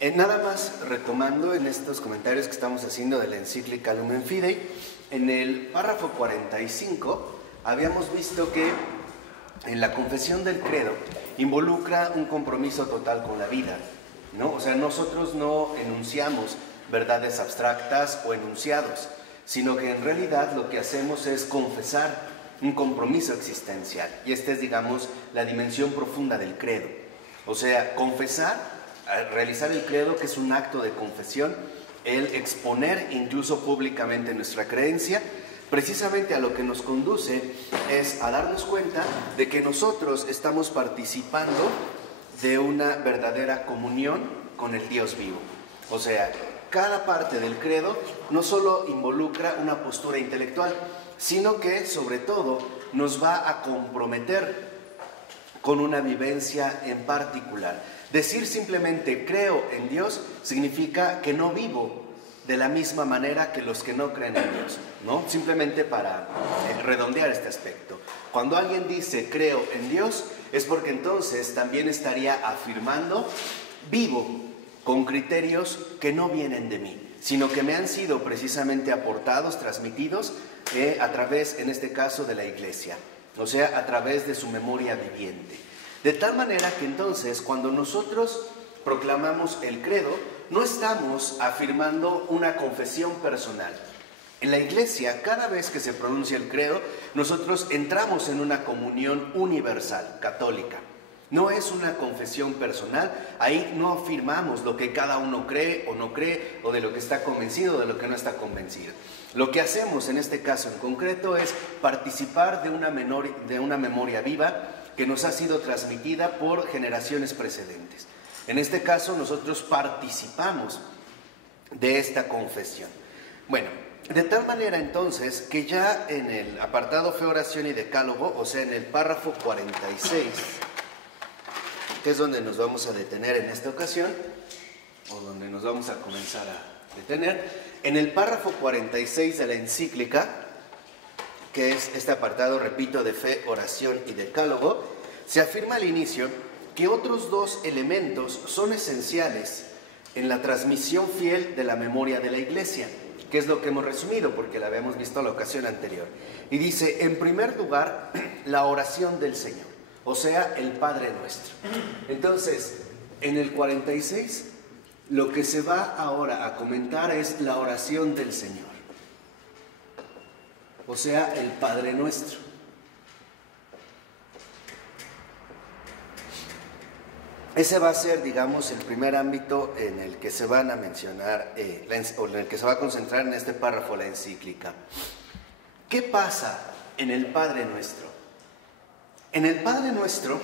Nada más retomando en estos comentarios que estamos haciendo de la encíclica Lumen Fidei, en el párrafo 45 habíamos visto que en la confesión del credo involucra un compromiso total con la vida, ¿no? O sea, nosotros no enunciamos verdades abstractas o enunciados, sino que en realidad lo que hacemos es confesar un compromiso existencial. Y esta es, digamos, la dimensión profunda del credo. O sea, confesar, realizar el credo, que es un acto de confesión, el exponer incluso públicamente nuestra creencia, precisamente a lo que nos conduce es a darnos cuenta de que nosotros estamos participando de una verdadera comunión con el Dios vivo. O sea, cada parte del credo no solo involucra una postura intelectual, sino que sobre todo nos va a comprometer con una vivencia en particular. Decir simplemente creo en Dios significa que no vivo de la misma manera que los que no creen en Dios, ¿no? Simplemente para redondear este aspecto. Cuando alguien dice creo en Dios, es porque entonces también estaría afirmando vivo con criterios que no vienen de mí, sino que me han sido precisamente aportados, transmitidos a través, en este caso, de la Iglesia, o sea, a través de su memoria viviente. De tal manera que entonces, cuando nosotros proclamamos el credo, no estamos afirmando una confesión personal. En la Iglesia, cada vez que se pronuncia el credo, nosotros entramos en una comunión universal, católica. No es una confesión personal, ahí no afirmamos lo que cada uno cree, o de lo que está convencido, o de lo que no está convencido. Lo que hacemos en este caso en concreto es participar de una memoria viva que nos ha sido transmitida por generaciones precedentes. En este caso nosotros participamos de esta confesión. Bueno, de tal manera entonces que ya en el apartado Fe, Oración y Decálogo, o sea en el párrafo 46, que es donde nos vamos a detener en esta ocasión, o donde nos vamos a comenzar a detener, en el párrafo 46 de la encíclica, que es este apartado, repito, de Fe, Oración y Decálogo, se afirma al inicio que otros dos elementos son esenciales en la transmisión fiel de la memoria de la Iglesia, que es lo que hemos resumido porque la habíamos visto la ocasión anterior. Y dice, en primer lugar, la oración del Señor, o sea, el Padre Nuestro. Entonces, en el 46, lo que se va ahora a comentar es la oración del Señor, o sea, el Padre Nuestro. Ese va a ser, digamos, el primer ámbito en el que se van a mencionar, o en el que se va a concentrar en este párrafo la encíclica. ¿Qué pasa en el Padre Nuestro? En el Padre Nuestro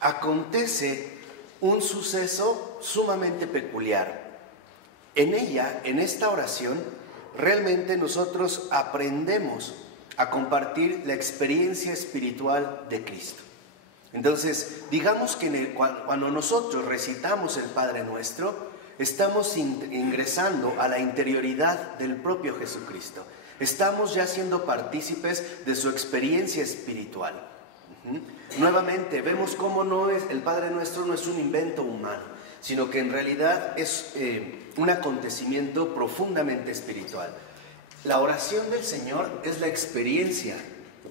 acontece un suceso sumamente peculiar. En ella, en esta oración, realmente nosotros aprendemos a compartir la experiencia espiritual de Cristo. Entonces, digamos que cuando nosotros recitamos el Padre Nuestro, estamos ingresando a la interioridad del propio Jesucristo. Estamos ya siendo partícipes de su experiencia espiritual. Nuevamente, vemos cómo el Padre Nuestro no es un invento humano, sino que en realidad es un acontecimiento profundamente espiritual. La oración del Señor es la experiencia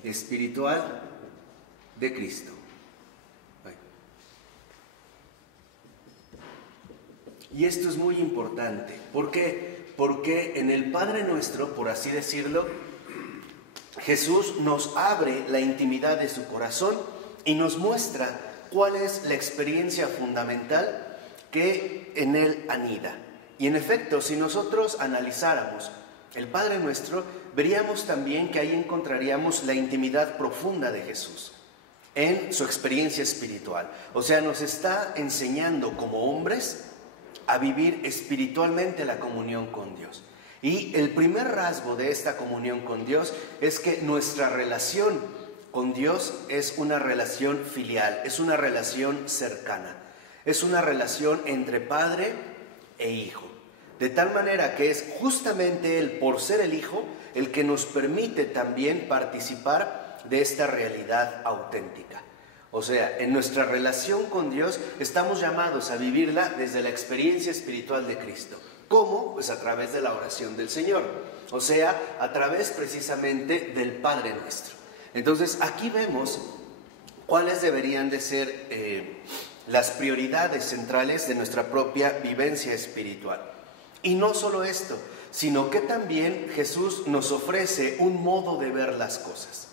espiritual de Cristo. Y esto es muy importante. ¿Por qué? Porque en el Padre Nuestro, por así decirlo, Jesús nos abre la intimidad de su corazón y nos muestra cuál es la experiencia fundamental que en Él anida. Y en efecto, si nosotros analizáramos el Padre Nuestro, veríamos también que ahí encontraríamos la intimidad profunda de Jesús en su experiencia espiritual. O sea, nos está enseñando como hombres a vivir espiritualmente la comunión con Dios. Y el primer rasgo de esta comunión con Dios es que nuestra relación con Dios es una relación filial, es una relación cercana, es una relación entre padre e hijo. De tal manera que es justamente Él, por ser el Hijo, el que nos permite también participar de esta realidad auténtica. O sea, en nuestra relación con Dios estamos llamados a vivirla desde la experiencia espiritual de Cristo. ¿Cómo? Pues a través de la oración del Señor. O sea, a través precisamente del Padre Nuestro. Entonces, aquí vemos cuáles deberían de ser las prioridades centrales de nuestra propia vivencia espiritual. Y no solo esto, sino que también Jesús nos ofrece un modo de ver las cosas.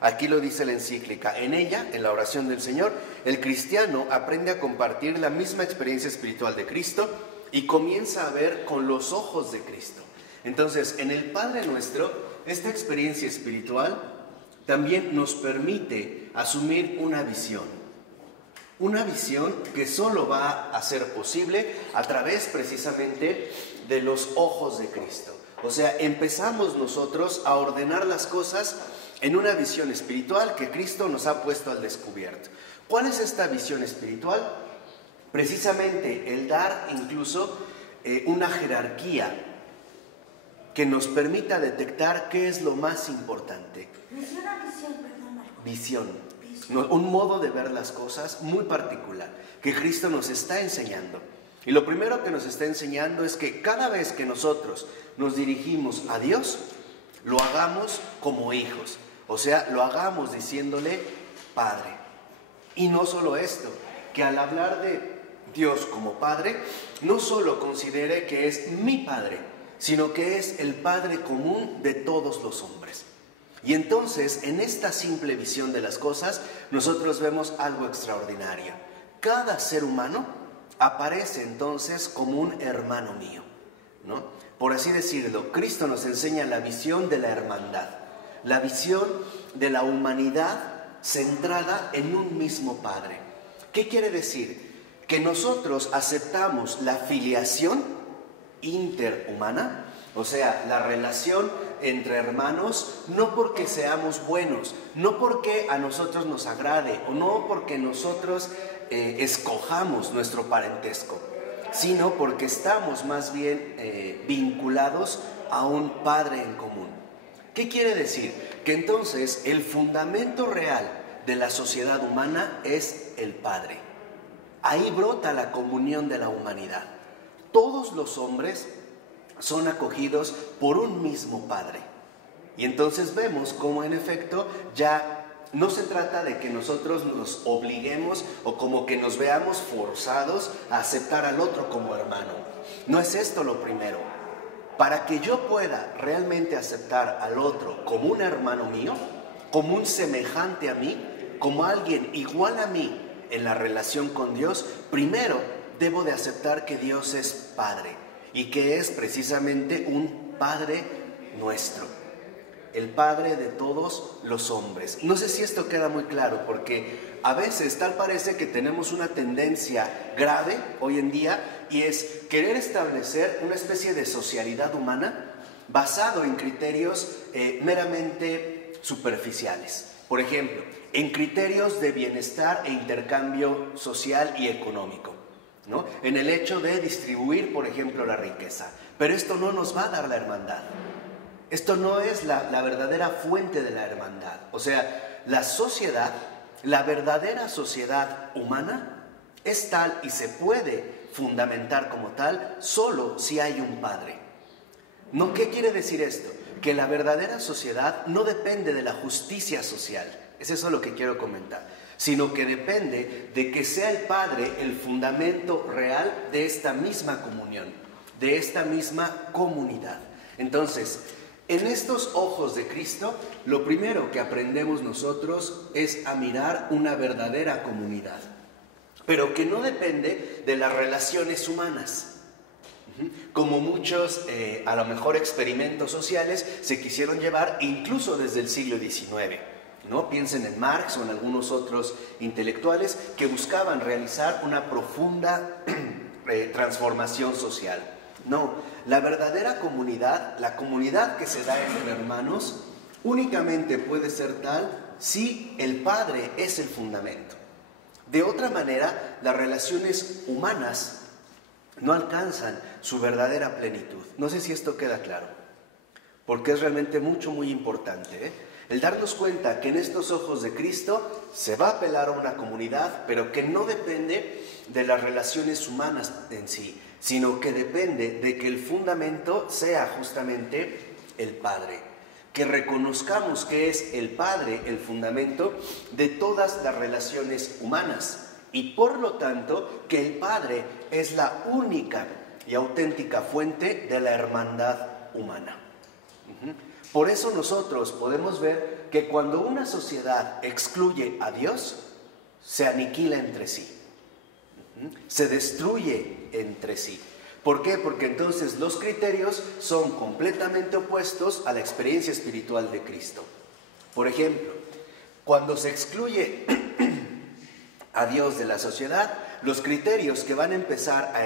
Aquí lo dice la encíclica. En ella, en la oración del Señor, el cristiano aprende a compartir la misma experiencia espiritual de Cristo y comienza a ver con los ojos de Cristo. Entonces, en el Padre Nuestro, esta experiencia espiritual también nos permite asumir una visión que solo va a ser posible a través precisamente de los ojos de Cristo. O sea, empezamos nosotros a ordenar las cosas en una visión espiritual que Cristo nos ha puesto al descubierto. ¿Cuál es esta visión espiritual? Precisamente el dar incluso una jerarquía que nos permita detectar qué es lo más importante. Visión. Un modo de ver las cosas muy particular que Cristo nos está enseñando. Y lo primero que nos está enseñando es que cada vez que nosotros nos dirigimos a Dios, lo hagamos como hijos. O sea, lo hagamos diciéndole Padre. Y no solo esto, que al hablar de Dios como Padre, no solo considere que es mi Padre, sino que es el Padre común de todos los hombres. Y entonces, en esta simple visión de las cosas, nosotros vemos algo extraordinario. Cada ser humano aparece entonces como un hermano mío, ¿no? Por así decirlo, Cristo nos enseña la visión de la hermandad, la visión de la humanidad centrada en un mismo Padre. ¿Qué quiere decir? Que nosotros aceptamos la filiación interhumana, o sea, la relación entre hermanos, no porque seamos buenos, no porque a nosotros nos agrade, o no porque nosotros escojamos nuestro parentesco, sino porque estamos más bien vinculados a un Padre en común. ¿Qué quiere decir? Que entonces el fundamento real de la sociedad humana es el Padre. Ahí brota la comunión de la humanidad. Todos los hombres son acogidos por un mismo Padre. Y entonces vemos cómo en efecto ya no se trata de que nosotros nos obliguemos o como que nos veamos forzados a aceptar al otro como hermano. No es esto lo primero. Para que yo pueda realmente aceptar al otro como un hermano mío, como un semejante a mí, como alguien igual a mí en la relación con Dios, primero debo de aceptar que Dios es Padre y que es precisamente un Padre nuestro, el Padre de todos los hombres. No sé si esto queda muy claro, porque a veces tal parece que tenemos una tendencia grave hoy en día, y es querer establecer una especie de socialidad humana basado en criterios meramente superficiales. Por ejemplo, en criterios de bienestar e intercambio social y económico, ¿no? En el hecho de distribuir, por ejemplo, la riqueza. Pero esto no nos va a dar la hermandad. Esto no es la verdadera fuente de la hermandad. O sea, la sociedad, la verdadera sociedad humana es tal y se puede fundamentar como tal solo si hay un Padre. ¿No? ¿Qué quiere decir esto? Que la verdadera sociedad no depende de la justicia social. Es eso lo que quiero comentar. Sino que depende de que sea el Padre el fundamento real de esta misma comunión, de esta misma comunidad. Entonces, en estos ojos de Cristo, lo primero que aprendemos nosotros es a mirar una verdadera comunidad, pero que no depende de las relaciones humanas. Como muchos, a lo mejor, experimentos sociales se quisieron llevar incluso desde el siglo XIX, ¿no? Piensen en Marx o en algunos otros intelectuales que buscaban realizar una profunda transformación social. No, la verdadera comunidad, la comunidad que se da entre hermanos, únicamente puede ser tal si el Padre es el fundamento. De otra manera, las relaciones humanas no alcanzan su verdadera plenitud. No sé si esto queda claro, porque es realmente muy importante, ¿eh? El darnos cuenta que en estos ojos de Cristo se va a apelar a una comunidad, pero que no depende de las relaciones humanas en sí, sino que depende de que el fundamento sea justamente el Padre. Que reconozcamos que es el Padre el fundamento de todas las relaciones humanas y por lo tanto que el Padre es la única y auténtica fuente de la hermandad humana. Por eso nosotros podemos ver que cuando una sociedad excluye a Dios, se aniquila entre sí, se destruye entre sí. ¿Por qué? Porque entonces los criterios son completamente opuestos a la experiencia espiritual de Cristo. Por ejemplo, cuando se excluye a Dios de la sociedad, los criterios que van a empezar a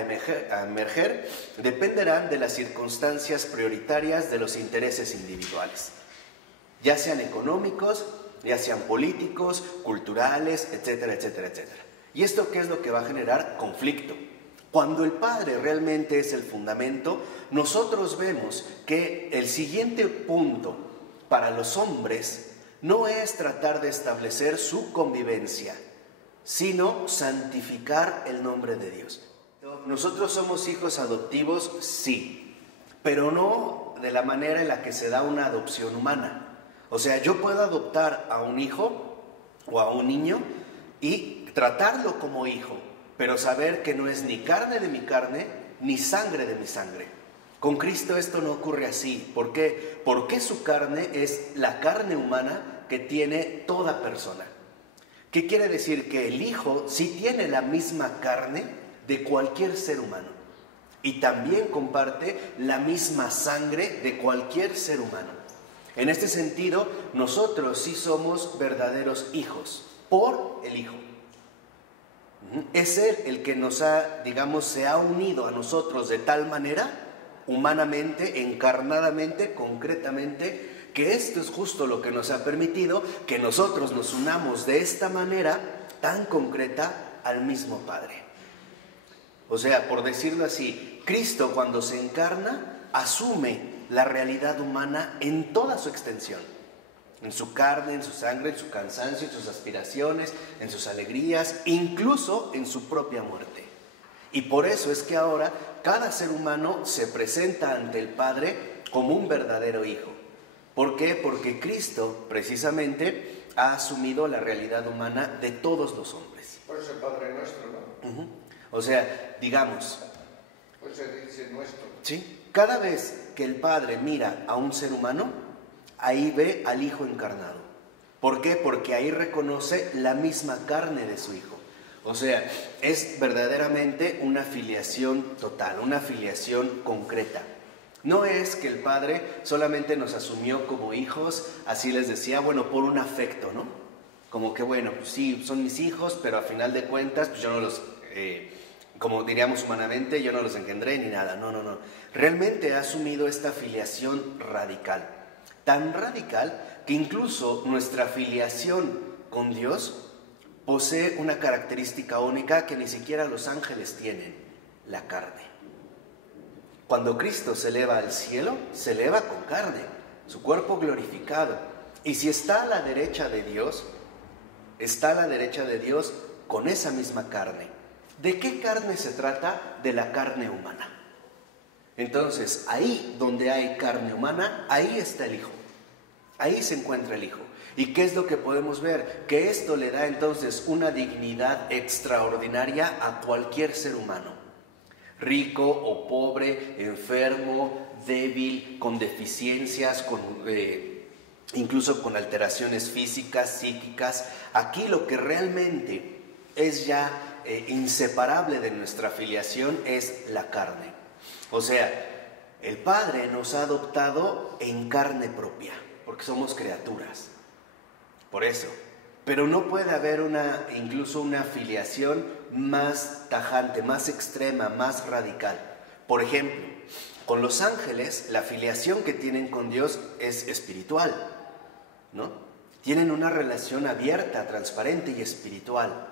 emerger dependerán de las circunstancias prioritarias de los intereses individuales, ya sean económicos, ya sean políticos, culturales, etcétera, etcétera, etcétera. ¿Y esto qué es lo que va a generar? Conflicto. Cuando el Padre realmente es el fundamento, nosotros vemos que el siguiente punto para los hombres no es tratar de establecer su convivencia, sino santificar el nombre de Dios. Nosotros somos hijos adoptivos, sí, pero no de la manera en la que se da una adopción humana. O sea, yo puedo adoptar a un hijo o a un niño y tratarlo como hijo, pero saber que no es ni carne de mi carne, ni sangre de mi sangre. Con Cristo esto no ocurre así. ¿Por qué? Porque su carne es la carne humana que tiene toda persona. ¿Qué quiere decir? Que el Hijo sí tiene la misma carne de cualquier ser humano y también comparte la misma sangre de cualquier ser humano. En este sentido, nosotros sí somos verdaderos hijos por el Hijo. Es Él el que nos ha, digamos, se ha unido a nosotros de tal manera, humanamente, encarnadamente, concretamente, que esto es justo lo que nos ha permitido que nosotros nos unamos de esta manera tan concreta al mismo Padre. O sea, por decirlo así, Cristo cuando se encarna asume la realidad humana en toda su extensión, en su carne, en su sangre, en su cansancio, en sus aspiraciones, en sus alegrías, incluso en su propia muerte. Y por eso es que ahora cada ser humano se presenta ante el Padre como un verdadero hijo. ¿Por qué? Porque Cristo, precisamente, ha asumido la realidad humana de todos los hombres. Por eso el Padre Nuestro, ¿no? O sea, digamos... Pues se dice nuestro. ¿Sí? Cada vez que el Padre mira a un ser humano, ahí ve al Hijo encarnado. ¿Por qué? Porque ahí reconoce la misma carne de su Hijo. O sea, es verdaderamente una filiación total, una filiación concreta. No es que el Padre solamente nos asumió como hijos, así les decía, bueno, por un afecto, ¿no? Como que, bueno, pues sí, son mis hijos, pero a final de cuentas, pues yo no los, como diríamos humanamente, yo no los engendré ni nada. No, no, no. Realmente ha asumido esta filiación radical. Tan radical que incluso nuestra filiación con Dios posee una característica única que ni siquiera los ángeles tienen, la carne. Cuando Cristo se eleva al cielo, se eleva con carne, su cuerpo glorificado. Y si está a la derecha de Dios, está a la derecha de Dios con esa misma carne. ¿De qué carne se trata? De la carne humana. Entonces, ahí donde hay carne humana, ahí está el Hijo. Ahí se encuentra el Hijo. ¿Y qué es lo que podemos ver? Que esto le da entonces una dignidad extraordinaria a cualquier ser humano. Rico o pobre, enfermo, débil, con deficiencias, incluso con alteraciones físicas, psíquicas. Aquí lo que realmente es ya inseparable de nuestra filiación es la carne. O sea, el Padre nos ha adoptado en carne propia, porque somos criaturas. Por eso. Pero no puede haber incluso una filiación más tajante, más extrema, más radical. Por ejemplo, con los ángeles, la filiación que tienen con Dios es espiritual, ¿no? Tienen una relación abierta, transparente y espiritual.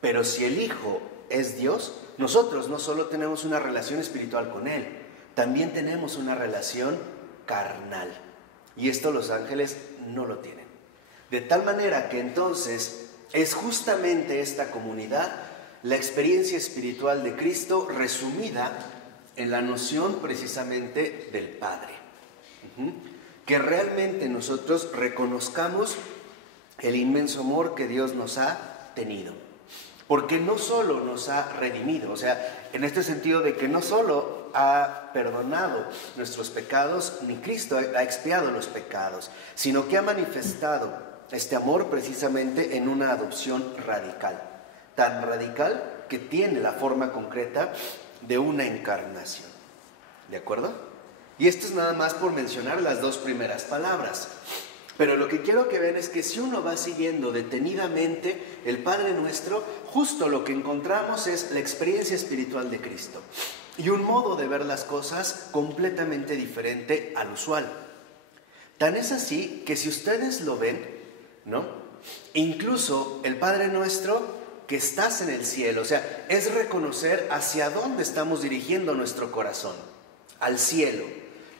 Pero si el Hijo es Dios, nosotros no solo tenemos una relación espiritual con Él, también tenemos una relación carnal. Y esto los ángeles no lo tienen. De tal manera que entonces es justamente esta comunidad la experiencia espiritual de Cristo resumida en la noción precisamente del Padre. Que realmente nosotros reconozcamos el inmenso amor que Dios nos ha tenido. Porque no solo nos ha redimido, o sea, en este sentido de que no solo ha perdonado nuestros pecados, ni Cristo ha expiado los pecados, sino que ha manifestado este amor precisamente en una adopción radical. Tan radical que tiene la forma concreta de una encarnación. ¿De acuerdo? Y esto es nada más por mencionar las dos primeras palabras. Pero lo que quiero que vean es que si uno va siguiendo detenidamente el Padre Nuestro, justo lo que encontramos es la experiencia espiritual de Cristo. Y un modo de ver las cosas completamente diferente al usual. Tan es así que si ustedes lo ven, ¿no? Incluso el Padre Nuestro que estás en el cielo, o sea, es reconocer hacia dónde estamos dirigiendo nuestro corazón, al cielo.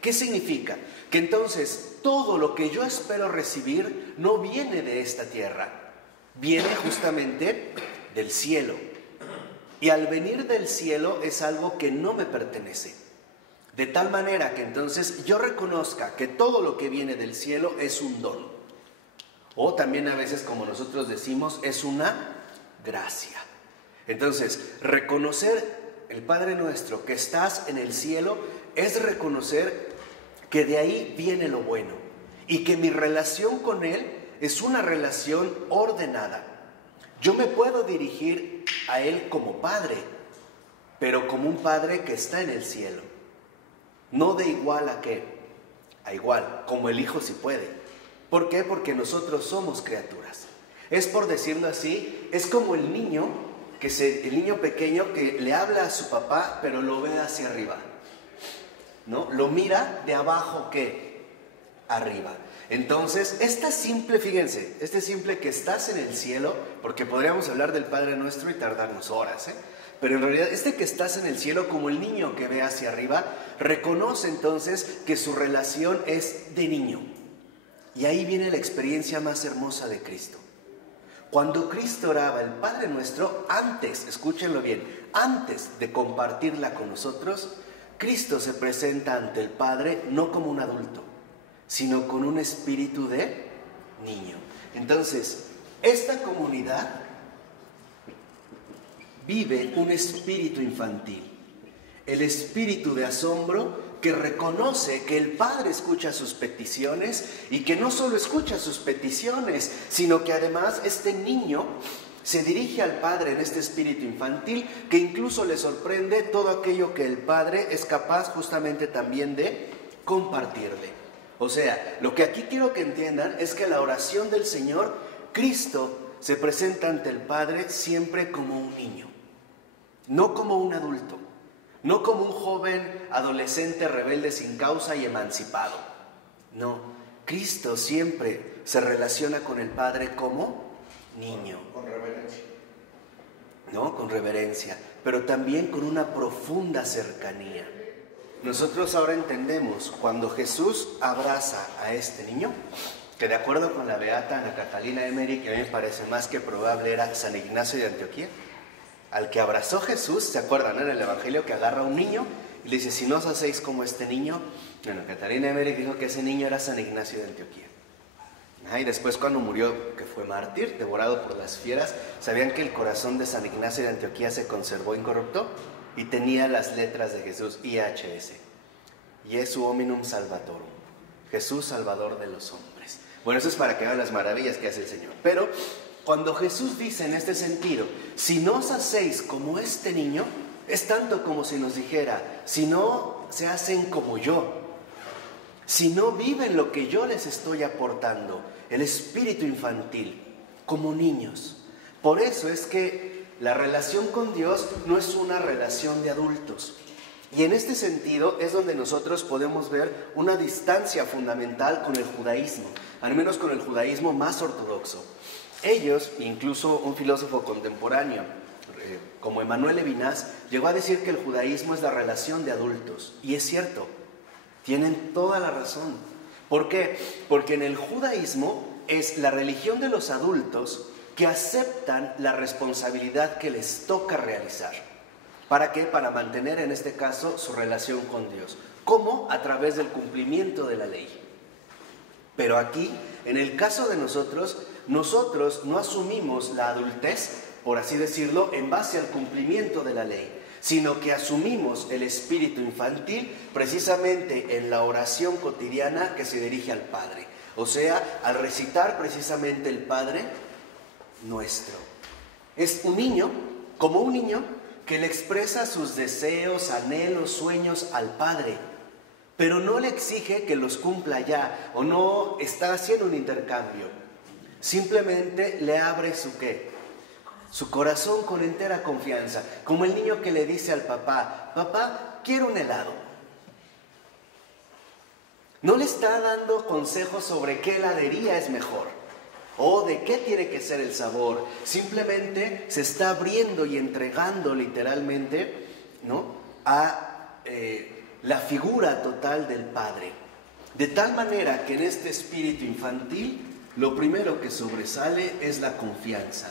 ¿Qué significa? Que entonces todo lo que yo espero recibir no viene de esta tierra, viene justamente del cielo. Y al venir del cielo es algo que no me pertenece. De tal manera que entonces yo reconozca que todo lo que viene del cielo es un don. O también a veces, como nosotros decimos, es una gracia. Entonces, reconocer el Padre Nuestro que estás en el cielo es reconocer que de ahí viene lo bueno y que mi relación con Él es una relación ordenada. Yo me puedo dirigir a Él como Padre, pero como un Padre que está en el cielo. No de igual a qué, a igual, como el Hijo sí puede. ¿Por qué? Porque nosotros somos criaturas. Es, por decirlo así, es como el niño pequeño que le habla a su papá, pero lo ve hacia arriba, ¿no? Lo mira de abajo, ¿qué? Arriba. Entonces, fíjense, este simple que estás en el cielo, porque podríamos hablar del Padre Nuestro y tardarnos horas, pero en realidad este que estás en el cielo, como el niño que ve hacia arriba, reconoce entonces que su relación es de niño. Y ahí viene la experiencia más hermosa de Cristo. Cuando Cristo oraba el Padre Nuestro, escúchenlo bien, antes de compartirla con nosotros, Cristo se presenta ante el Padre no como un adulto, sino con un espíritu de niño. Entonces, esta comunidad vive un espíritu infantil, el espíritu de asombro que reconoce que el Padre escucha sus peticiones y que no solo escucha sus peticiones, sino que además este niño se dirige al Padre en este espíritu infantil que incluso le sorprende todo aquello que el Padre es capaz justamente también de compartirle. O sea, lo que aquí quiero que entiendan es que la oración del Señor, Cristo se presenta ante el Padre siempre como un niño, no como un adulto. No como un joven adolescente rebelde sin causa y emancipado. No, Cristo siempre se relaciona con el Padre como niño. Con reverencia. No, con reverencia, pero también con una profunda cercanía. Nosotros ahora entendemos cuando Jesús abraza a este niño, que de acuerdo con la beata Ana Catalina Emmerich, que a mí me parece más que probable era San Ignacio de Antioquía, al que abrazó Jesús, ¿se acuerdan en el Evangelio que agarra a un niño y le dice, si no os hacéis como este niño? Bueno, Catalina Emmerich dijo que ese niño era San Ignacio de Antioquía. Y después cuando murió, que fue mártir, devorado por las fieras, ¿sabían que el corazón de San Ignacio de Antioquía se conservó incorrupto? Y tenía las letras de Jesús, IHS, Jesu hominum salvatorum, Jesús salvador de los hombres. Bueno, eso es para que vean las maravillas que hace el Señor. Pero cuando Jesús dice en este sentido, si no os hacéis como este niño, es tanto como si nos dijera, si no se hacen como yo, si no viven lo que yo les estoy aportando, el espíritu infantil, como niños. Por eso es que la relación con Dios no es una relación de adultos. Y en este sentido es donde nosotros podemos ver una distancia fundamental con el judaísmo, al menos con el judaísmo más ortodoxo. Ellos, incluso un filósofo contemporáneo como Emmanuel Levinas, llegó a decir que el judaísmo es la relación de adultos. Y es cierto, tienen toda la razón. ¿Por qué? Porque en el judaísmo es la religión de los adultos que aceptan la responsabilidad que les toca realizar. ¿Para qué? Para mantener, en este caso, su relación con Dios. ¿Cómo? A través del cumplimiento de la ley. Pero aquí, en el caso de nosotros no asumimos la adultez, por así decirlo, en base al cumplimiento de la ley, sino que asumimos el espíritu infantil precisamente en la oración cotidiana que se dirige al Padre. O sea, al recitar precisamente el Padre Nuestro. Es un niño, como un niño, que le expresa sus deseos, anhelos, sueños al Padre, pero no le exige que los cumpla ya, o no está haciendo un intercambio. Simplemente le abre su ¿qué? Su corazón con entera confianza, como el niño que le dice al papá: papá, quiero un helado. No le está dando consejos sobre qué heladería es mejor o de qué tiene que ser el sabor. Simplemente se está abriendo y entregando literalmente, ¿no?, a la figura total del Padre. De tal manera que en este espíritu infantil lo primero que sobresale es la confianza.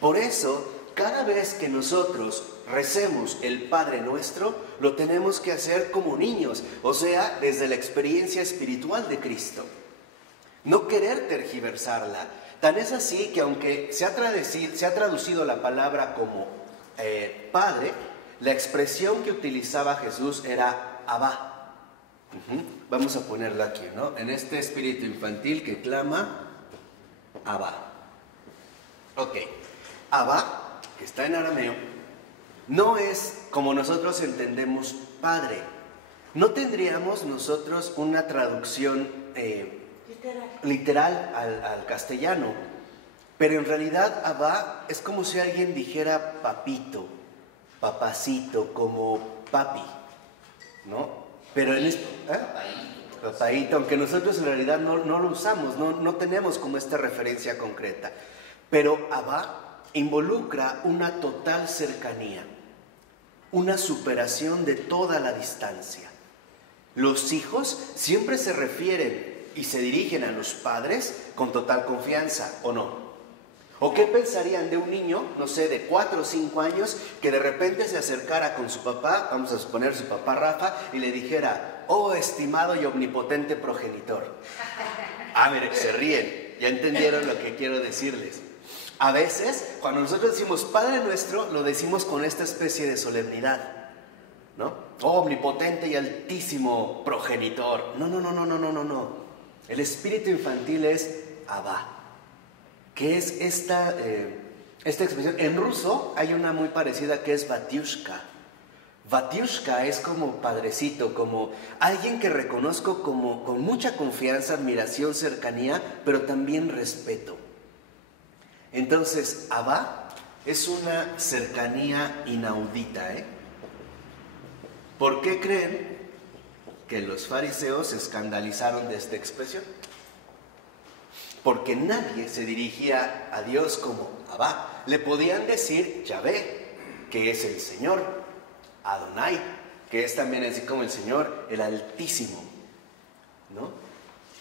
Por eso, cada vez que nosotros recemos el Padre Nuestro, lo tenemos que hacer como niños, o sea, desde la experiencia espiritual de Cristo. No querer tergiversarla. Tan es así que aunque se ha traducido la palabra como Padre, la expresión que utilizaba Jesús era Abba. Vamos a ponerla aquí, ¿no? En este espíritu infantil que clama Abba. Ok. Abba, que está en arameo, no es como nosotros entendemos Padre. No tendríamos nosotros una traducción literal al castellano, pero en realidad Abba es como si alguien dijera papito, papacito, como papi, ¿no? Pero en esto, papaito, aunque nosotros en realidad no lo usamos, no tenemos como esta referencia concreta. Pero Abba involucra una total cercanía, una superación de toda la distancia. Los hijos siempre se refieren y se dirigen a los padres con total confianza, ¿o no? ¿O qué pensarían de un niño, no sé, de 4 o 5 años, que de repente se acercara con su papá, vamos a suponer su papá Rafa, y le dijera: oh, estimado y omnipotente progenitor? Mire, se ríen, ya entendieron lo que quiero decirles. A veces, cuando nosotros decimos Padre Nuestro, lo decimos con esta especie de solemnidad, ¿no? Oh, omnipotente y altísimo progenitor. No. El espíritu infantil es Abba, que es esta expresión. En ruso hay una muy parecida que es Batiushka. Batiushka es como padrecito, como alguien que reconozco como con mucha confianza, admiración, cercanía, pero también respeto. Entonces, Abba es una cercanía inaudita, ¿Por qué creen que los fariseos se escandalizaron de esta expresión? Porque nadie se dirigía a Dios como Abba. Le podían decir Yahvé, que es el Señor, Adonai, que es también así como el Señor, el Altísimo, ¿no?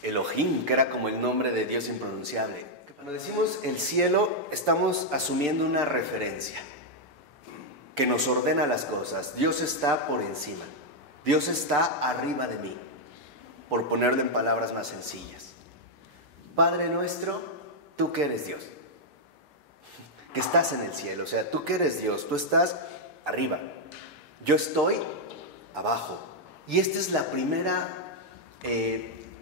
Elohim, que era como el nombre de Dios impronunciable. Cuando decimos el cielo, estamos asumiendo una referencia que nos ordena las cosas. Dios está por encima. Dios está arriba de mí, por ponerlo en palabras más sencillas. Padre nuestro, tú que eres Dios, que estás en el cielo, o sea, tú que eres Dios, tú estás arriba. Yo estoy abajo. Y esta es la primera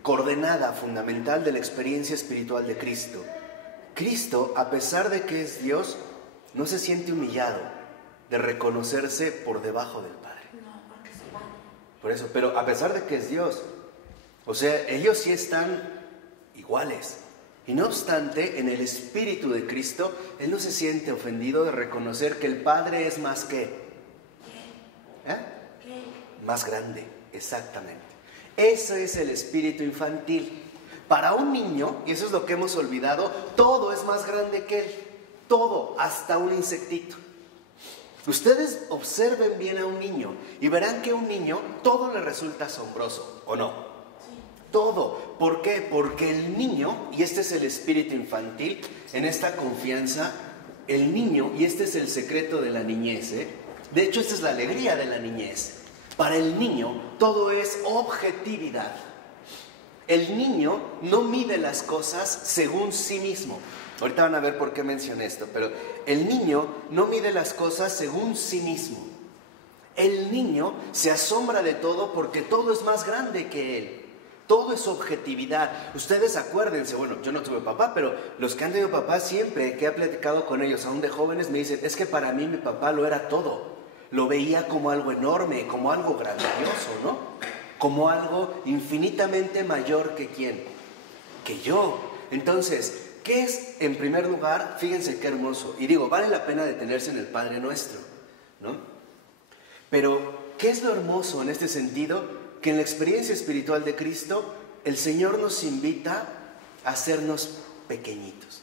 coordenada fundamental de la experiencia espiritual de Cristo. Cristo, a pesar de que es Dios, no se siente humillado de reconocerse por debajo del Padre. No, porque es Padre. Por eso, pero a pesar de que es Dios, o sea, ellos sí están iguales. Y no obstante, en el espíritu de Cristo, Él no se siente ofendido de reconocer que el Padre es más que... ¿Qué? Más grande, exactamente. Ese es el espíritu infantil. Para un niño, y eso es lo que hemos olvidado, todo es más grande que él. Todo, hasta un insectito. Ustedes observen bien a un niño y verán que a un niño todo le resulta asombroso, ¿o no? Sí. Todo. ¿Por qué? Porque el niño, y este es el espíritu infantil, en esta confianza, el niño, y este es el secreto de la niñez, de hecho esta es la alegría de la niñez. Para el niño todo es objetividad. El niño no mide las cosas según sí mismo. Ahorita van a ver por qué mencioné esto, pero el niño no mide las cosas según sí mismo. El niño se asombra de todo porque todo es más grande que él. Todo es objetividad. Ustedes acuérdense, bueno, yo no tuve papá, pero los que han tenido papá siempre que he platicado con ellos, aún de jóvenes, me dicen, es que para mí mi papá lo era todo. Lo veía como algo enorme, como algo grandioso, ¿no? Como algo infinitamente mayor que ¿quién? Que yo. Entonces, ¿qué es en primer lugar? Fíjense qué hermoso. Y digo, vale la pena detenerse en el Padre Nuestro, ¿no? Pero, ¿qué es lo hermoso en este sentido? Que en la experiencia espiritual de Cristo, el Señor nos invita a hacernos pequeñitos,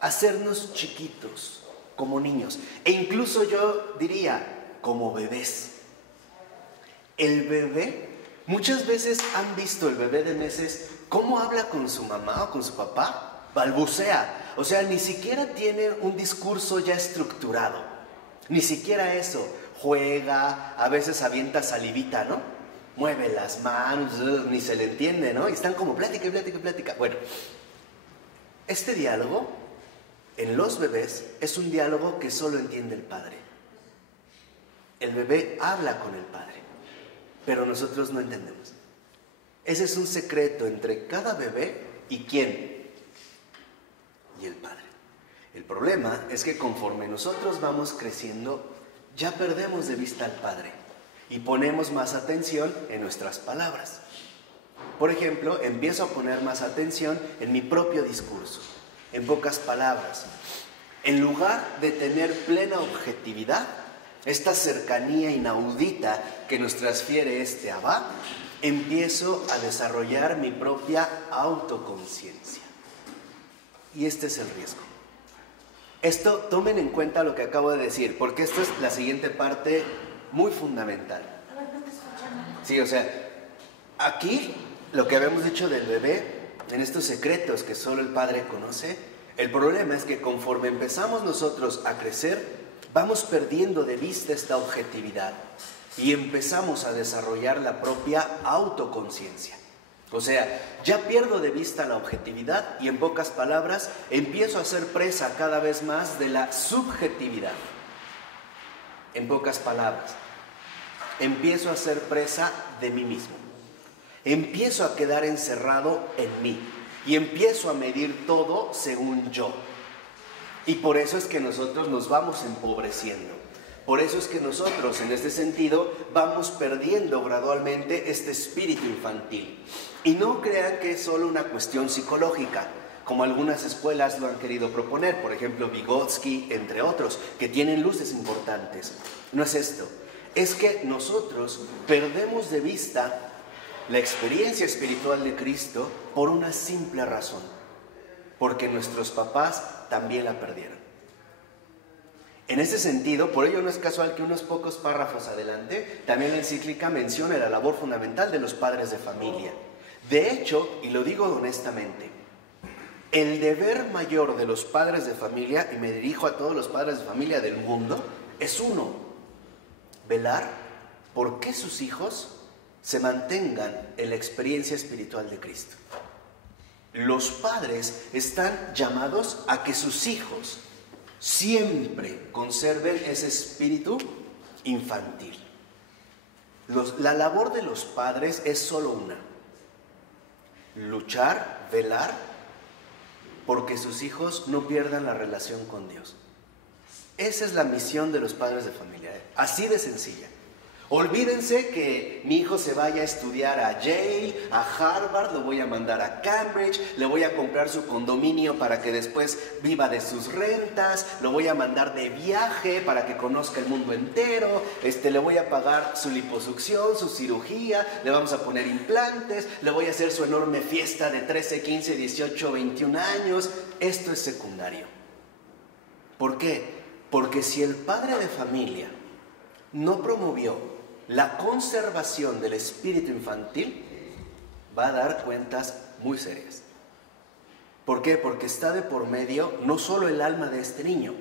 a hacernos chiquitos, como niños. E incluso yo diría, como bebés. El bebé, muchas veces han visto el bebé de meses, cómo habla con su mamá o con su papá, balbucea. O sea, ni siquiera tiene un discurso ya estructurado. Ni siquiera eso. Juega, a veces avienta salivita, ¿no? Mueve las manos, ni se le entiende, ¿no? Y están como plática y plática y plática. Bueno, este diálogo en los bebés es un diálogo que solo entiende el padre. El bebé habla con el padre, pero nosotros no entendemos. Ese es un secreto entre cada bebé y ¿quién? Y el padre. El problema es que conforme nosotros vamos creciendo, ya perdemos de vista al padre y ponemos más atención en nuestras palabras. Por ejemplo, empiezo a poner más atención en mi propio discurso, en pocas palabras. En lugar de tener plena objetividad, esta cercanía inaudita que nos transfiere este Abba, empiezo a desarrollar mi propia autoconciencia. Y este es el riesgo. Esto, tomen en cuenta lo que acabo de decir, porque esta es la siguiente parte muy fundamental. Sí, o sea, aquí lo que habíamos dicho del bebé, en estos secretos que solo el padre conoce, el problema es que conforme empezamos nosotros a crecer, vamos perdiendo de vista esta objetividad y empezamos a desarrollar la propia autoconciencia. O sea, ya pierdo de vista la objetividad y en pocas palabras empiezo a ser presa cada vez más de la subjetividad. En pocas palabras, empiezo a ser presa de mí mismo. Empiezo a quedar encerrado en mí y empiezo a medir todo según yo. Y por eso es que nosotros nos vamos empobreciendo. Por eso es que nosotros, en este sentido, vamos perdiendo gradualmente este espíritu infantil. Y no crean que es solo una cuestión psicológica, como algunas escuelas lo han querido proponer, por ejemplo, Vygotsky, entre otros, que tienen luces importantes. No es esto, es que nosotros perdemos de vista la experiencia espiritual de Cristo por una simple razón, porque nuestros papás también la perdieron. En ese sentido, por ello no es casual que unos pocos párrafos adelante, también la encíclica menciona la labor fundamental de los padres de familia. De hecho, y lo digo honestamente, el deber mayor de los padres de familia, y me dirijo a todos los padres de familia del mundo, es uno: velar por que sus hijos se mantengan en la experiencia espiritual de Cristo. Los padres están llamados a que sus hijos siempre conserven ese espíritu infantil. La labor de los padres es solo una: luchar, velar, porque sus hijos no pierdan la relación con Dios. Esa es la misión de los padres de familia, así de sencilla. Olvídense que mi hijo se vaya a estudiar a Yale, a Harvard, lo voy a mandar a Cambridge, le voy a comprar su condominio para que después viva de sus rentas, lo voy a mandar de viaje para que conozca el mundo entero, le voy a pagar su liposucción, su cirugía, le vamos a poner implantes, le voy a hacer su enorme fiesta de 13, 15, 18, 21 años. Esto es secundario. ¿Por qué? Porque si el padre de familia no promovió la conservación del espíritu infantil, va a dar cuentas muy serias. ¿Por qué? Porque está de por medio no solo el alma de este niño,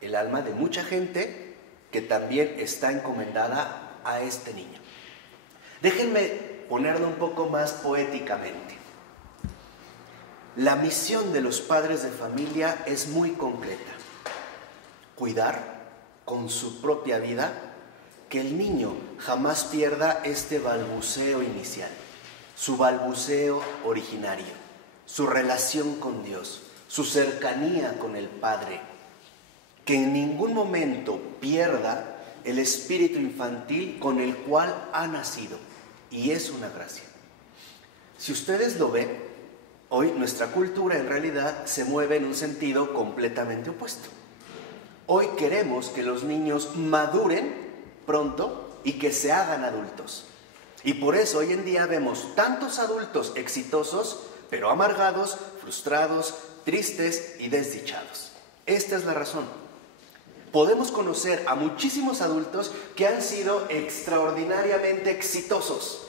el alma de mucha gente que también está encomendada a este niño. Déjenme ponerlo un poco más poéticamente. La misión de los padres de familia es muy concreta: cuidar con su propia vida que el niño jamás pierda este balbuceo inicial, su balbuceo originario, su relación con Dios, su cercanía con el Padre, que en ningún momento pierda el espíritu infantil con el cual ha nacido, y es una gracia. Si ustedes lo ven, hoy nuestra cultura en realidad se mueve en un sentido completamente opuesto. Hoy queremos que los niños maduren pronto y que se hagan adultos. Y por eso hoy en día vemos tantos adultos exitosos, pero amargados, frustrados, tristes y desdichados. Esta es la razón. Podemos conocer a muchísimos adultos que han sido extraordinariamente exitosos,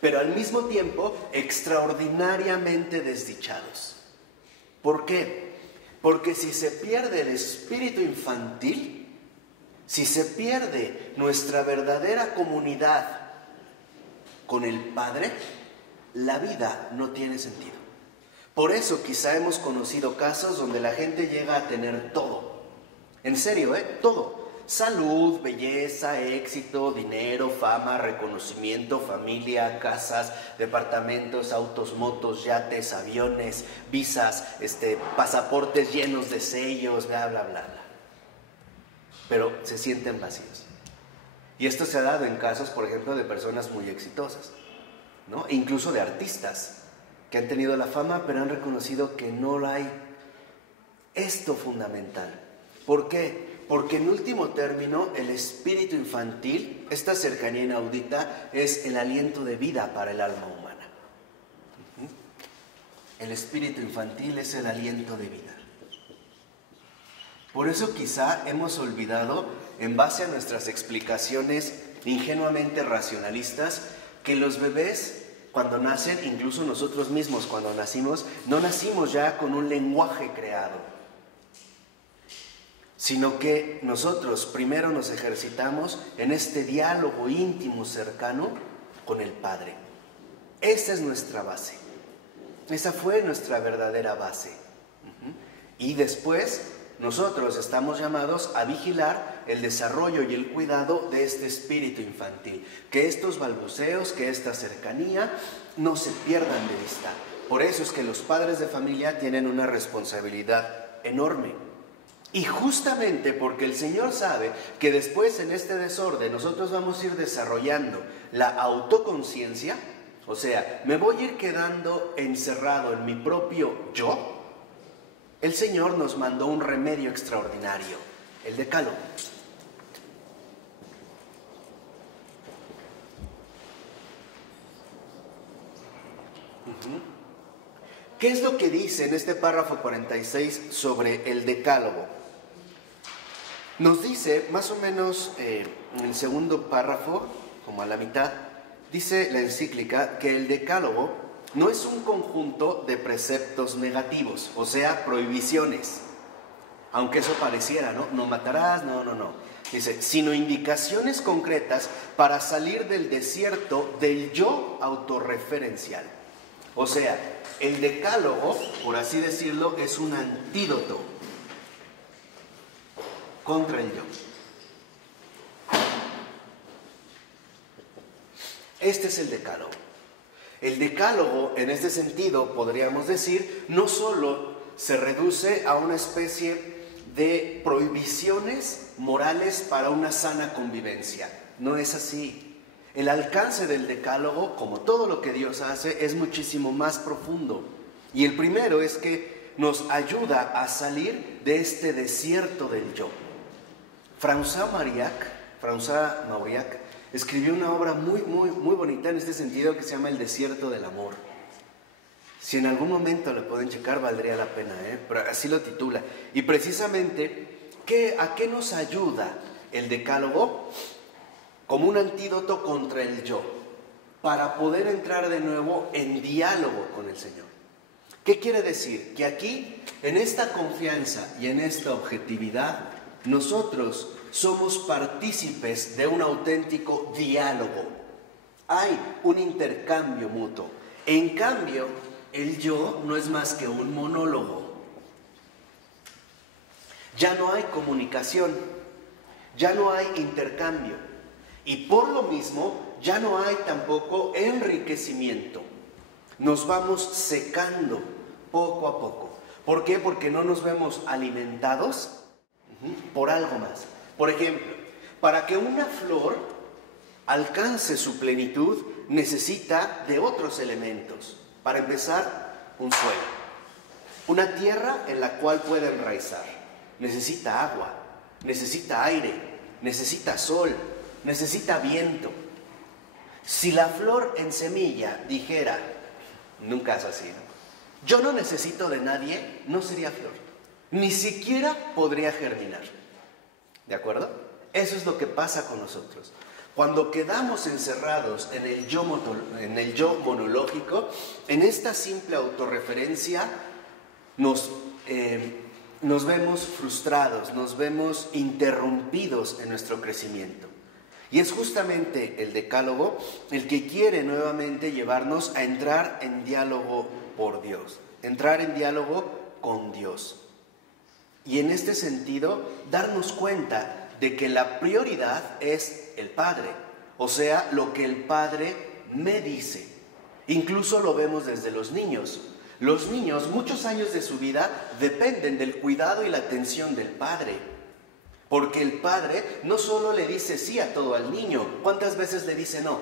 pero al mismo tiempo extraordinariamente desdichados. ¿Por qué? Porque si se pierde el espíritu infantil, si se pierde nuestra verdadera comunidad con el Padre, la vida no tiene sentido. Por eso quizá hemos conocido casos donde la gente llega a tener todo. En serio, todo. Salud, belleza, éxito, dinero, fama, reconocimiento, familia, casas, departamentos, autos, motos, yates, aviones, visas, pasaportes llenos de sellos, bla, bla, bla, bla. Pero se sienten vacíos. Y esto se ha dado en casos, por ejemplo, de personas muy exitosas, ¿no? Incluso de artistas que han tenido la fama, pero han reconocido que no hay esto fundamental. ¿Por qué? Porque en último término, el espíritu infantil, esta cercanía inaudita, es el aliento de vida para el alma humana. El espíritu infantil es el aliento de vida. Por eso quizá hemos olvidado, en base a nuestras explicaciones ingenuamente racionalistas, que los bebés cuando nacen, incluso nosotros mismos cuando nacimos, no nacimos ya con un lenguaje creado, sino que nosotros primero nos ejercitamos en este diálogo íntimo, cercano con el Padre. Esa es nuestra base. Esa fue nuestra verdadera base. Y después nosotros estamos llamados a vigilar el desarrollo y el cuidado de este espíritu infantil. Que estos balbuceos, que esta cercanía no se pierdan de vista. Por eso es que los padres de familia tienen una responsabilidad enorme. Y justamente porque el Señor sabe que después en este desorden nosotros vamos a ir desarrollando la autoconciencia, o sea, me voy a ir quedando encerrado en mi propio yo, el Señor nos mandó un remedio extraordinario, el Decálogo. ¿Qué es lo que dice en este párrafo 46 sobre el Decálogo? Nos dice, más o menos en el segundo párrafo, como a la mitad, dice la encíclica que el Decálogo no es un conjunto de preceptos negativos, o sea, prohibiciones. Aunque eso pareciera, ¿no? No matarás, no. Dice, sino indicaciones concretas para salir del desierto del yo autorreferencial. O sea, el Decálogo, por así decirlo, es un antídoto contra el yo. Este es el Decálogo. El Decálogo, en este sentido, podríamos decir, no solo se reduce a una especie de prohibiciones morales para una sana convivencia. No es así. El alcance del Decálogo, como todo lo que Dios hace, es muchísimo más profundo. Y el primero es que nos ayuda a salir de este desierto del yo. François Mauriac escribió una obra muy bonita en este sentido que se llama El desierto del amor. Si en algún momento lo pueden checar, valdría la pena, pero así lo titula. Y precisamente, ¿a qué nos ayuda el Decálogo? Como un antídoto contra el yo. para poder entrar de nuevo en diálogo con el Señor. ¿Qué quiere decir? Que aquí, en esta confianza y en esta objetividad, nosotros somos partícipes de un auténtico diálogo. Hay un intercambio mutuo. En cambio, el yo no es más que un monólogo. Ya no hay comunicación, ya no hay intercambio. Y por lo mismo, ya no hay tampoco enriquecimiento. Nos vamos secando poco a poco. ¿Por qué? Porque no nos vemos alimentados por algo más. Por ejemplo, para que una flor alcance su plenitud, necesita de otros elementos. Para empezar, un suelo, una tierra en la cual pueda enraizar. Necesita agua, necesita aire, necesita sol, necesita viento. Si la flor en semilla dijera, nunca es así, ¿no? Yo no necesito de nadie, no sería flor. Ni siquiera podría germinar. ¿De acuerdo? Eso es lo que pasa con nosotros. Cuando quedamos encerrados en el yo monológico, en esta simple autorreferencia, nos vemos frustrados, nos vemos interrumpidos en nuestro crecimiento. Y es justamente el decálogo el que quiere nuevamente llevarnos a entrar en diálogo por Dios, entrar en diálogo con Dios. Y en este sentido, darnos cuenta de que la prioridad es el Padre, o sea, lo que el Padre me dice. Incluso lo vemos desde los niños. Los niños, muchos años de su vida, dependen del cuidado y la atención del Padre. Porque el Padre no solo le dice sí a todo al niño, ¿cuántas veces le dice no?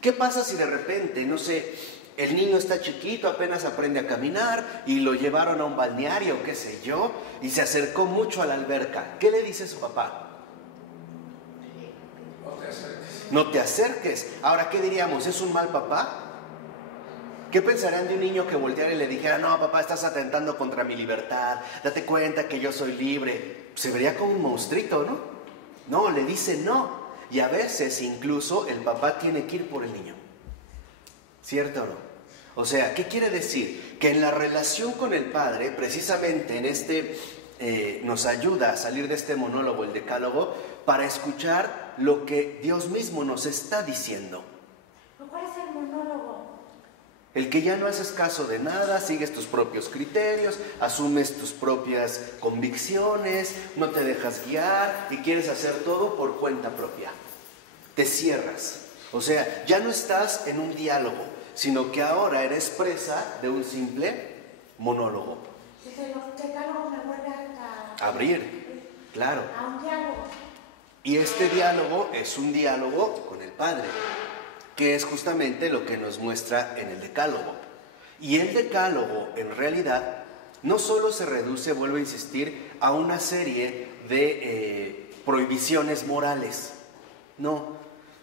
¿Qué pasa si de repente, no sé, el niño está chiquito, apenas aprende a caminar y lo llevaron a un balneario, qué sé yo, y se acercó mucho a la alberca? ¿Qué le dice su papá? No te acerques. No te acerques. Ahora, ¿qué diríamos? ¿Es un mal papá? ¿Qué pensarían de un niño que volteara y le dijera, no, papá, estás atentando contra mi libertad, date cuenta que yo soy libre? Se vería como un monstruito, ¿no? No, le dice no. Y a veces incluso el papá tiene que ir por el niño. ¿Cierto o no? O sea, ¿qué quiere decir? Que en la relación con el Padre, precisamente en nos ayuda a salir de este monólogo, el decálogo, para escuchar lo que Dios mismo nos está diciendo. ¿Cuál es el monólogo? El que ya no haces caso de nada, sigues tus propios criterios, asumes tus propias convicciones, no te dejas guiar y quieres hacer todo por cuenta propia. Te cierras. O sea, ya no estás en un diálogo, sino que ahora eres presa de un simple monólogo. Si se los decálogos me vuelve a Abrir, claro. a un diálogo. Y este diálogo es un diálogo con el Padre, que es justamente lo que nos muestra en el decálogo. Y el decálogo, en realidad, no solo se reduce, vuelvo a insistir, a una serie de prohibiciones morales. No.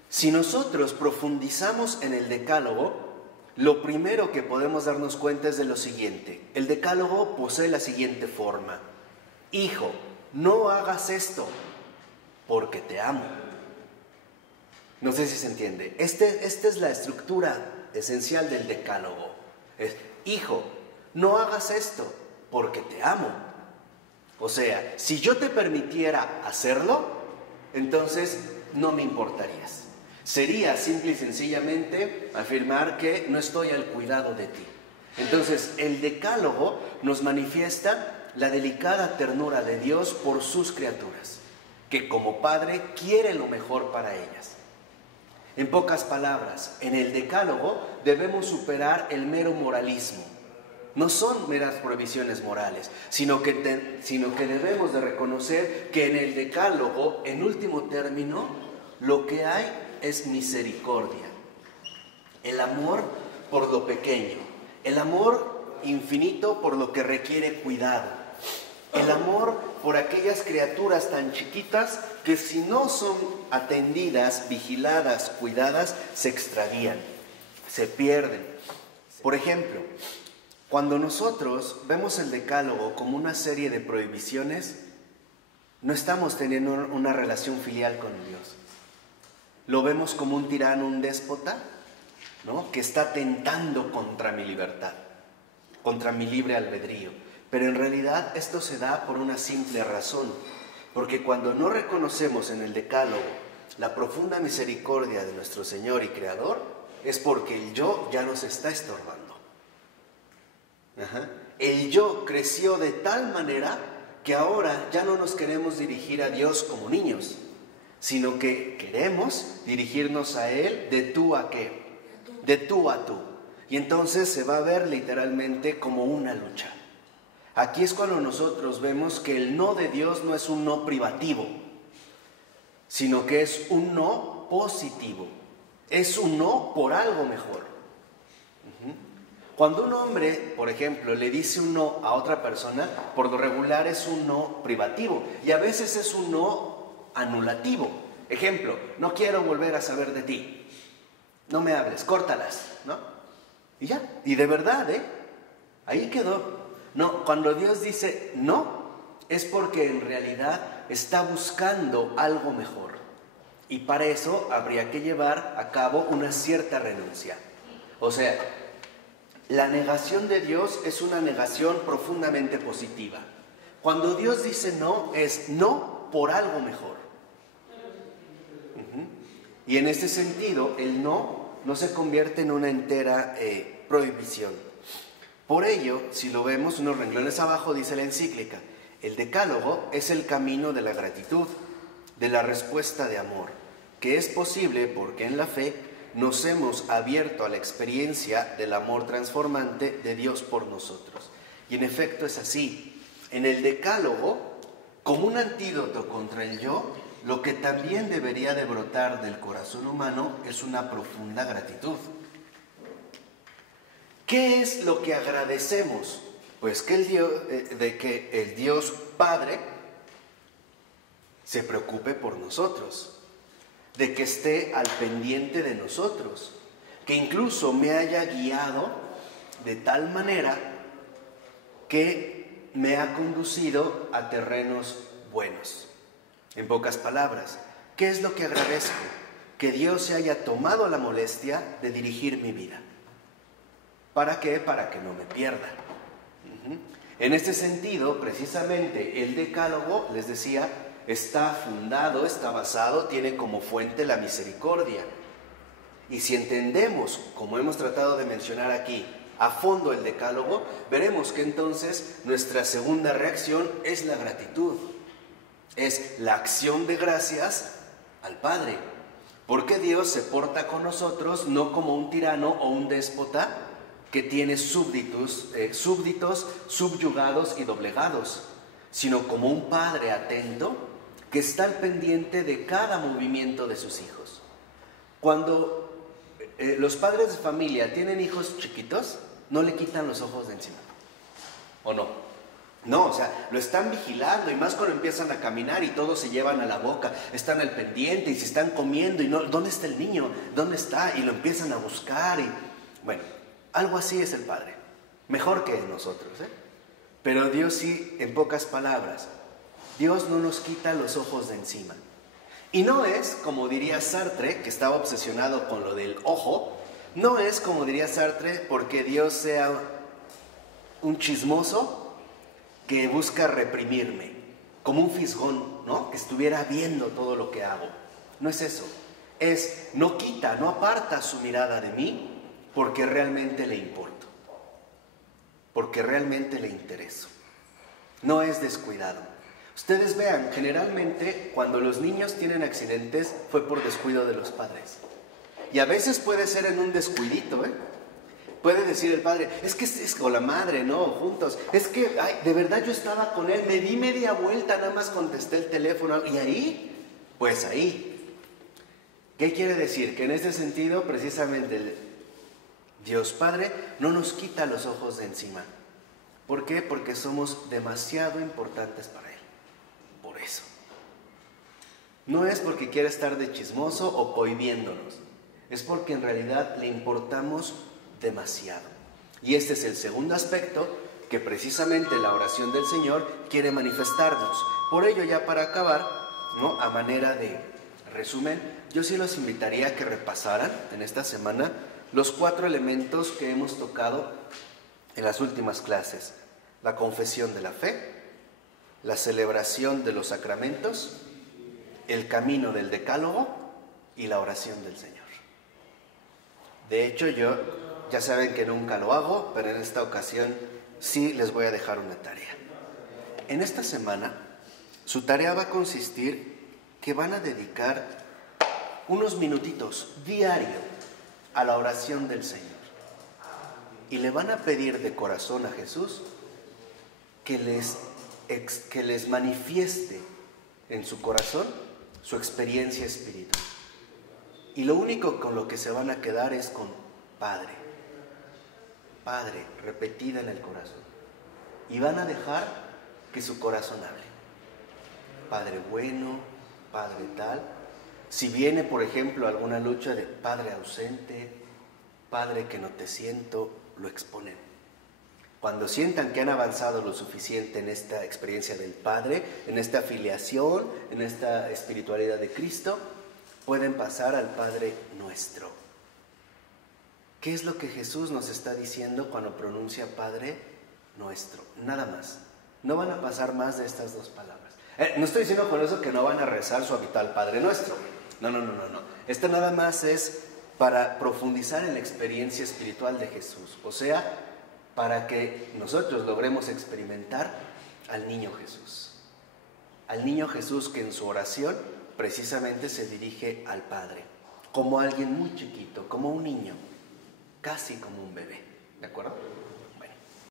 Si nosotros profundizamos en el decálogo, lo primero que podemos darnos cuenta es de lo siguiente. El decálogo posee la siguiente forma. Hijo, no hagas esto, porque te amo. No sé si se entiende. Esta es la estructura esencial del decálogo. Es, hijo, no hagas esto, porque te amo. O sea, si yo te permitiera hacerlo, entonces no me importarías. Sería simple y sencillamente afirmar que no estoy al cuidado de ti. Entonces, el decálogo nos manifiesta la delicada ternura de Dios por sus criaturas, que como Padre quiere lo mejor para ellas. En pocas palabras, en el decálogo debemos superar el mero moralismo. No son meras prohibiciones morales, sino que debemos de reconocer que en el decálogo, en último término, lo que hay es misericordia. El amor por lo pequeño, el amor infinito por lo que requiere cuidado, el amor por aquellas criaturas tan chiquitas que si no son atendidas, vigiladas, cuidadas, se extravían, se pierden. Por ejemplo, cuando nosotros vemos el decálogo como una serie de prohibiciones, no estamos teniendo una relación filial con Dios. Lo vemos como un tirano, un déspota, ¿no? Que está tentando contra mi libertad, contra mi libre albedrío. Pero en realidad esto se da por una simple razón, porque cuando no reconocemos en el Decálogo la profunda misericordia de nuestro Señor y Creador, es porque el yo ya nos está estorbando. El yo creció de tal manera que ahora ya no nos queremos dirigir a Dios como niños, sino que queremos dirigirnos a Él de tú a qué, de tú a tú. Y entonces se va a ver literalmente como una lucha. Aquí es cuando nosotros vemos que el no de Dios no es un no privativo, sino que es un no positivo. Es un no por algo mejor. Cuando un hombre, por ejemplo, le dice un no a otra persona, por lo regular es un no privativo y a veces es un no anulativo. Ejemplo, no quiero volver a saber de ti. No me hables, córtalas, ¿no? Y ya, y de verdad, ahí quedó. No, cuando Dios dice no, es porque en realidad está buscando algo mejor. Y para eso habría que llevar a cabo una cierta renuncia. O sea, la negación de Dios es una negación profundamente positiva. Cuando Dios dice no, es no por algo mejor. Y en ese sentido, el no se convierte en una entera prohibición. Por ello, si lo vemos unos renglones abajo, dice la encíclica, el Decálogo es el camino de la gratitud, de la respuesta de amor, que es posible porque en la fe nos hemos abierto a la experiencia del amor transformante de Dios por nosotros. Y en efecto es así. En el Decálogo, como un antídoto contra el yo, lo que también debería de brotar del corazón humano es una profunda gratitud. ¿Qué es lo que agradecemos? Pues que el Dios Padre se preocupe por nosotros, de que esté al pendiente de nosotros, que incluso me haya guiado de tal manera que me ha conducido a terrenos buenos. En pocas palabras, ¿qué es lo que agradezco? Que Dios se haya tomado la molestia de dirigir mi vida. ¿Para qué? Para que no me pierda. En este sentido, precisamente, el Decálogo, les decía, está fundado, está basado, tiene como fuente la misericordia. Y si entendemos, como hemos tratado de mencionar aquí, a fondo el Decálogo, veremos que entonces nuestra segunda reacción es la gratitud. Es la acción de gracias al Padre. Porque Dios se porta con nosotros no como un tirano o un déspota que tiene súbditos, subyugados y doblegados, sino como un padre atento que está al pendiente de cada movimiento de sus hijos. Cuando los padres de familia tienen hijos chiquitos, no le quitan los ojos de encima, ¿o no? No, o sea, lo están vigilando y más cuando empiezan a caminar y todos se llevan a la boca, están al pendiente y se están comiendo y no, ¿dónde está el niño? ¿Dónde está? Y lo empiezan a buscar y bueno, algo así es el Padre, mejor que nosotros, Pero Dios sí, en pocas palabras, Dios no nos quita los ojos de encima. Y no es, como diría Sartre, que estaba obsesionado con lo del ojo, no es, como diría Sartre, porque Dios sea un chismoso que busca reprimirme, como un fisgón, ¿no? Que estuviera viendo todo lo que hago. No es eso. Es, no quita, no aparta su mirada de mí, porque realmente le importo, porque realmente le intereso. No es descuidado. Ustedes vean, generalmente cuando los niños tienen accidentes fue por descuido de los padres. Y a veces puede ser en un descuidito, Puede decir el padre, es que es con la madre, ¿no? Juntos. Es que, ay, de verdad yo estaba con él, me di media vuelta, nada más contesté el teléfono. ¿Y ahí? Pues ahí. ¿Qué quiere decir? Que en este sentido, precisamente, Dios Padre no nos quita los ojos de encima. ¿Por qué? Porque somos demasiado importantes para Él. Por eso. No es porque quiera estar de chismoso o cohibiéndonos. Es porque en realidad le importamos demasiado. Y este es el segundo aspecto que precisamente la oración del Señor quiere manifestarnos. Por ello, ya para acabar, ¿no? A manera de resumen, yo sí los invitaría a que repasaran en esta semana los 4 elementos que hemos tocado en las últimas clases: la confesión de la fe, la celebración de los sacramentos, el camino del decálogo y la oración del Señor. De hecho, yo ya saben que nunca lo hago, pero en esta ocasión sí les voy a dejar una tarea. En esta semana, su tarea va a consistir que van a dedicar unos minutitos diario a la oración del Señor. Y le van a pedir de corazón a Jesús que les manifieste en su corazón su experiencia espiritual. Y lo único con lo que se van a quedar es con Padre. Padre, repetida en el corazón. Y van a dejar que su corazón hable. Padre bueno, Padre tal. Si viene, por ejemplo, alguna lucha de Padre ausente, Padre que no te siento, lo exponen. Cuando sientan que han avanzado lo suficiente en esta experiencia del Padre, en esta afiliación, en esta espiritualidad de Cristo, pueden pasar al Padre Nuestro. ¿Qué es lo que Jesús nos está diciendo cuando pronuncia Padre Nuestro? Nada más. No van a pasar más de estas 2 palabras. No estoy diciendo con eso que no van a rezar su habitual Padre Nuestro. No. Esto nada más es para profundizar en la experiencia espiritual de Jesús. O sea, para que nosotros logremos experimentar al niño Jesús. Al niño Jesús que en su oración precisamente se dirige al Padre, como alguien muy chiquito, como un niño, casi como un bebé, ¿de acuerdo?